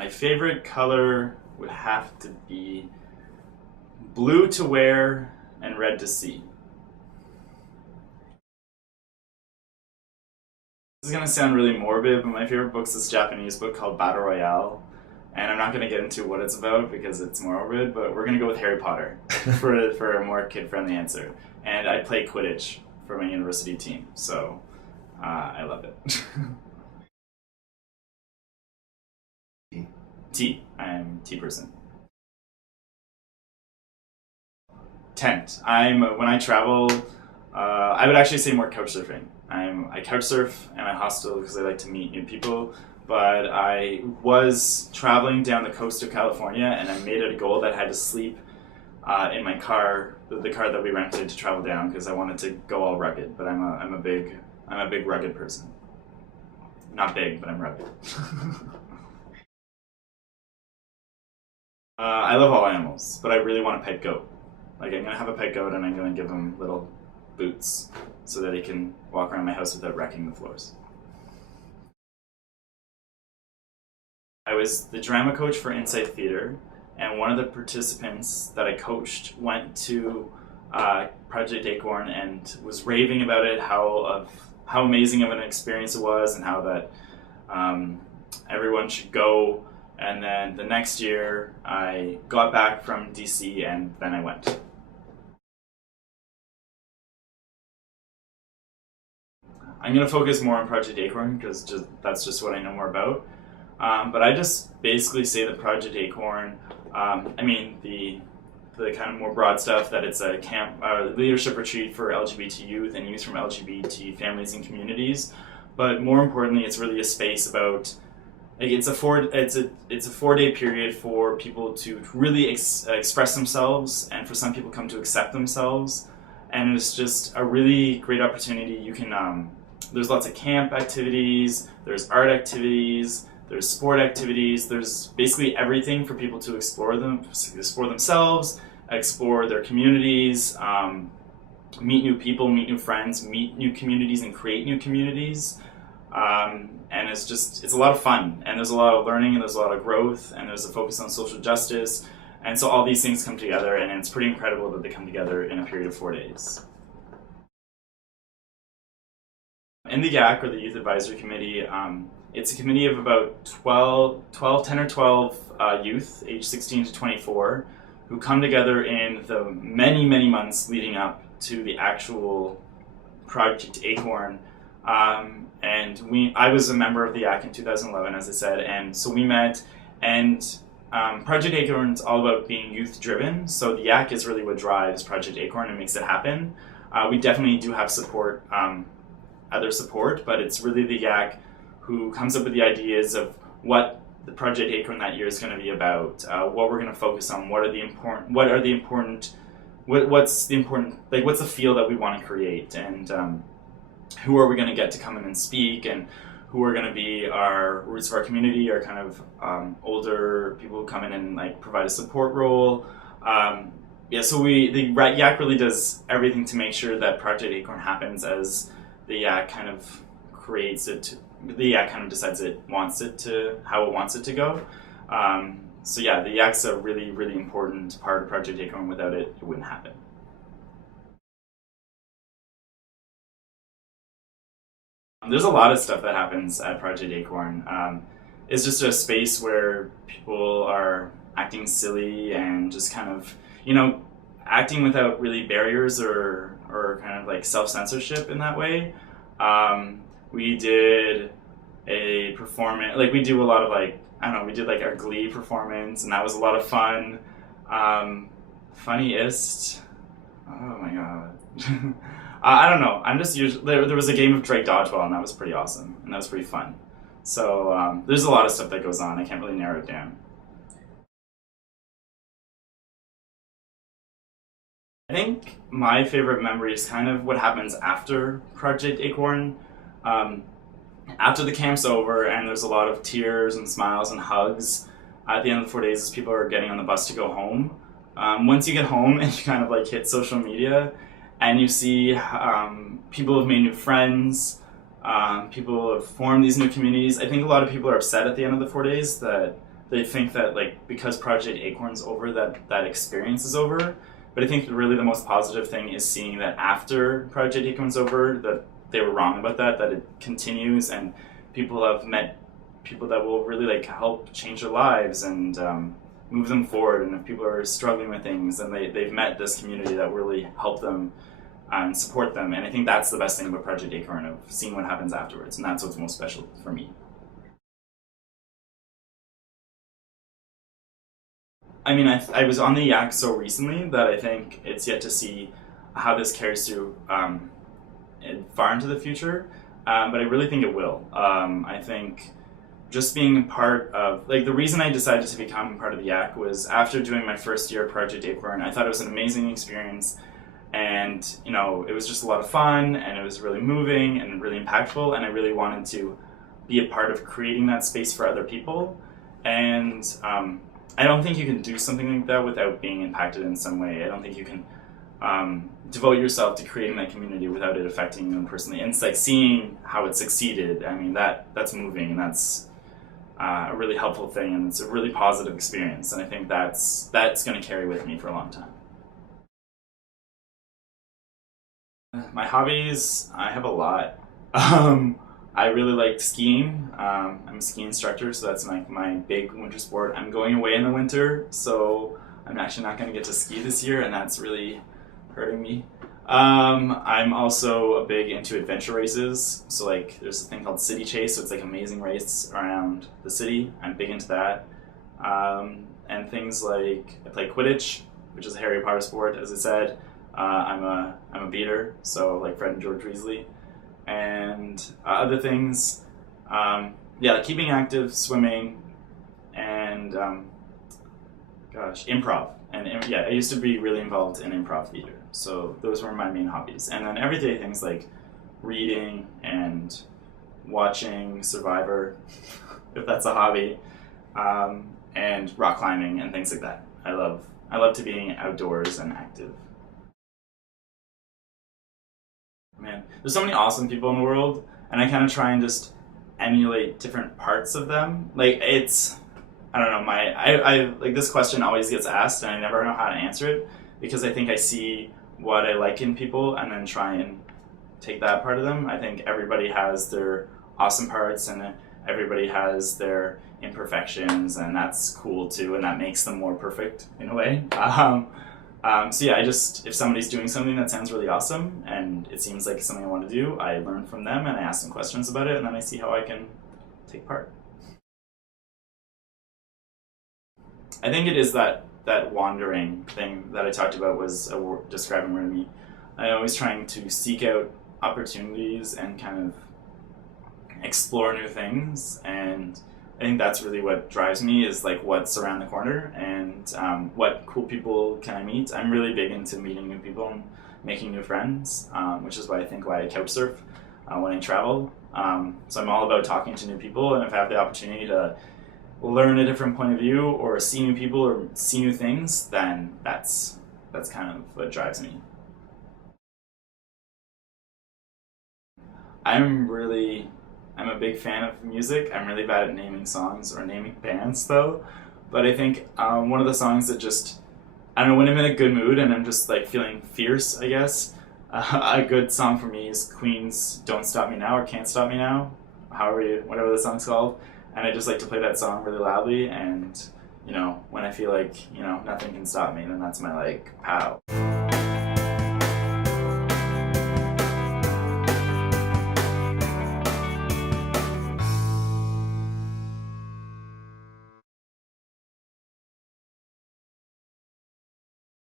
My favorite color would have to be blue to wear and red to see. This is gonna sound really morbid, but my favorite book's this Japanese book called Battle Royale. And I'm not gonna get into what it's about because it's morbid, but we're gonna go with Harry Potter for a more kid-friendly answer. And I play Quidditch for my university team, so I love it. Tea. I'm a tea person. Tent. When I travel, I would actually say more couch surfing. I couch surf and I hostel because I like to meet new people. But I was traveling down the coast of California, and I made it a goal that I had to sleep in my car, the car that we rented to travel down, because I wanted to go all rugged. But I'm a big rugged person. Not big, but I'm rugged. I love all animals, but I really want a pet goat. Like, I'm gonna have a pet goat, and I'm gonna give him little boots so that he can walk around my house without wrecking the floors. I was the drama coach for Inside Theatre, and one of the participants that I coached went to Project Acorn and was raving about it, how amazing of an experience it was, and how that everyone should go. And then the next year, I got back from DC, and then I went. I'm going to focus more on Project Acorn because that's just what I know more about. But I just basically say that Project Acorn, the kind of more broad stuff, that it's a camp, leadership retreat for LGBT youth and youth from LGBT families and communities. But more importantly, it's really a space about, like, it's a 4-day period for people to really express themselves, and for some people come to accept themselves. And it's just a really great opportunity. You can there's lots of camp activities, there's art activities, there's sport activities, there's basically everything for people to explore themselves, explore their communities, meet new people, meet new friends, meet new communities, and create new communities. And it's a lot of fun, and there's a lot of learning, and there's a lot of growth, and there's a focus on social justice. And so all these things come together, and it's pretty incredible that they come together in a period of 4 days. In the YAC, or the Youth Advisory Committee, it's a committee of about 10 or 12 youth, aged 16 to 24, who come together in the many, many months leading up to the actual Project Acorn. And I was a member of the YAC in 2011, as I said, and so we met, and Project Acorn is all about being youth-driven, so the YAC is really what drives Project Acorn and makes it happen. We definitely do have support, other support, but it's really the YAC who comes up with the ideas of what the Project Acorn that year is going to be about, what we're going to focus on, what's the field that we want to create, and who are we going to get to come in and speak, and who are going to be our roots of our community, our kind of older people who come in and like provide a support role. So the YAC really does everything to make sure that Project Acorn happens as the YAC kind of creates it. The YAC kind of decides how it wants it to go. The YAC's a really, really important part of Project Acorn. Without it, it wouldn't happen. There's a lot of stuff that happens at Project Acorn. It's just a space where people are acting silly and just kind of, acting without really barriers or kind of like self-censorship in that way. We did a performance, like we do a lot of we did like our Glee performance, and that was a lot of fun. Funniest, oh my god. I don't know, I'm just usually, there was a game of Drake Dodgeball, and that was pretty awesome, and that was pretty fun. So there's a lot of stuff that goes on, I can't really narrow it down. I think my favorite memory is kind of what happens after Project Acorn. After the camp's over and there's a lot of tears and smiles and hugs at the end of the 4 days as people are getting on the bus to go home. Once you get home and you kind of like hit social media and you see people have made new friends, people have formed these new communities. I think a lot of people are upset at the end of the 4 days that they think that like because Project Acorn's over, that experience is over. But I think really the most positive thing is seeing that after Project Acorn's over, that they were wrong about that it continues, and people have met people that will really like help change their lives and move them forward. And if people are struggling with things, and they've met this community that will really help them and support them. And I think that's the best thing about Project Acorn, of seeing what happens afterwards, and that's what's most special for me. I mean, I was on the yak so recently that I think it's yet to see how this carries through far into the future, but I really think it will. I think just being part of, like, the reason I decided to become part of the yak was after doing my first year of Project Acorn. I thought it was an amazing experience, and it was just a lot of fun, and it was really moving and really impactful, and I really wanted to be a part of creating that space for other people. And I don't think you can do something like that without being impacted in some way. I don't think you can devote yourself to creating that community without it affecting you personally. And it's like seeing how it succeeded. I mean, that's moving, and that's a really helpful thing, and it's a really positive experience. And I think that's going to carry with me for a long time. My hobbies, I have a lot. I really like skiing. I'm a ski instructor, so that's like my big winter sport. I'm going away in the winter, so I'm actually not going to get to ski this year, and that's really hurting me. I'm also a big into adventure races. So like there's a thing called City Chase, so it's like an amazing race around the city. I'm big into that. And things like I play Quidditch, which is a Harry Potter sport, as I said. I'm a beater, so like Fred and George Weasley. And other things, like keeping active, swimming, and improv. And I used to be really involved in improv theater. So those were my main hobbies. And then everyday things like reading and watching Survivor, if that's a hobby, and rock climbing and things like that. I love to be outdoors and active. Man, there's so many awesome people in the world, and I kind of try and just emulate different parts of them. Like I don't know, I like this question always gets asked, and I never know how to answer it, because I think I see what I like in people and then try and take that part of them. I think everybody has their awesome parts, and everybody has their imperfections, and that's cool too, and that makes them more perfect in a way. If somebody's doing something that sounds really awesome and it seems like something I want to do, I learn from them and I ask them questions about it, and then I see how I can take part. I think it is that wandering thing that I talked about was describing where me. I'm always trying to seek out opportunities and kind of explore new things, and I think that's really what drives me, is like what's around the corner, and what cool people can I meet. I'm really big into meeting new people and making new friends, which is why I couch surf when I travel. So I'm all about talking to new people, and if I have the opportunity to learn a different point of view or see new people or see new things, then that's kind of what drives me. I'm a big fan of music. I'm really bad at naming songs or naming bands though, but I think one of the songs that just, I don't know, when I'm in a good mood and I'm just like feeling fierce, I guess, a good song for me is Queen's Don't Stop Me Now or Can't Stop Me Now, whatever the song's called. And I just like to play that song really loudly, and when I feel like nothing can stop me, then that's my like pow.